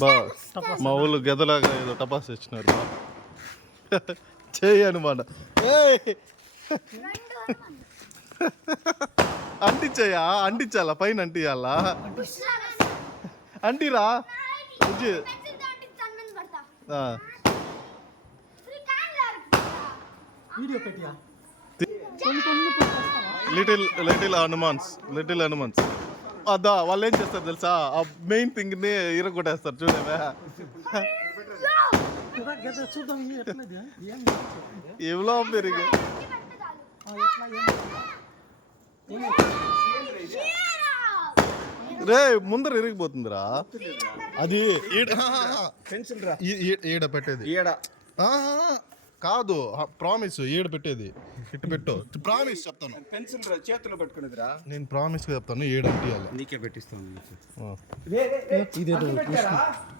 బా మా ఊళ్ళు గెదలాగా ఏదో టపాస్ ఇచ్చినారు బా చేయి అనమాట అంటించాయా అంటించాలా పైన అంటియాలా అంటిరా లిటిల్ హనుమాన్స్ అదా వాళ్ళు ఏం చేస్తారు తెలుసా ఆ మెయిన్ థింగ్ ని ఇరగొట్టేస్తారు చూడవే ఎవరో పెరిగి రే ముందర ఇరిగిపోతుందిరా అది ఈడ పెట్టేది కాదు ప్రామిస్ ఈడ పెట్టేది ఇటు పెట్టు ప్రామిస్ చెప్తాను పెన్సిల్ చేతిలో పట్టుకునేదిరా నేను ప్రామిస్ చెప్తాను ఏడు అంటియాలి నీకే పెట్టిస్తాను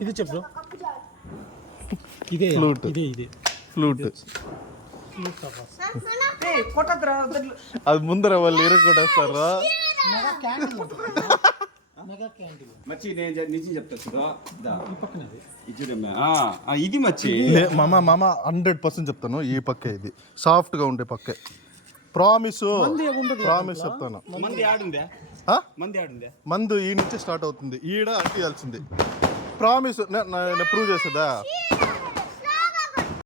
ఇది చెప్పు ఫ్లూట్ అది ముందర వాళ్ళు ఇరగొట్టేస్తారా మచ్చి నేను నిజం చెప్తా ఇది మచ్చి మామ 100% చెప్తాను ఈ పక్కే ఇది సాఫ్ట్ గా ఉండే పక్కే ప్రామిస్ చెప్తాను మందు ఈ నుంచి స్టార్ట్ అవుతుంది ఈడ అంటియాల్సింది ప్రామిస్ నేను ప్రూవ్ చేసేదా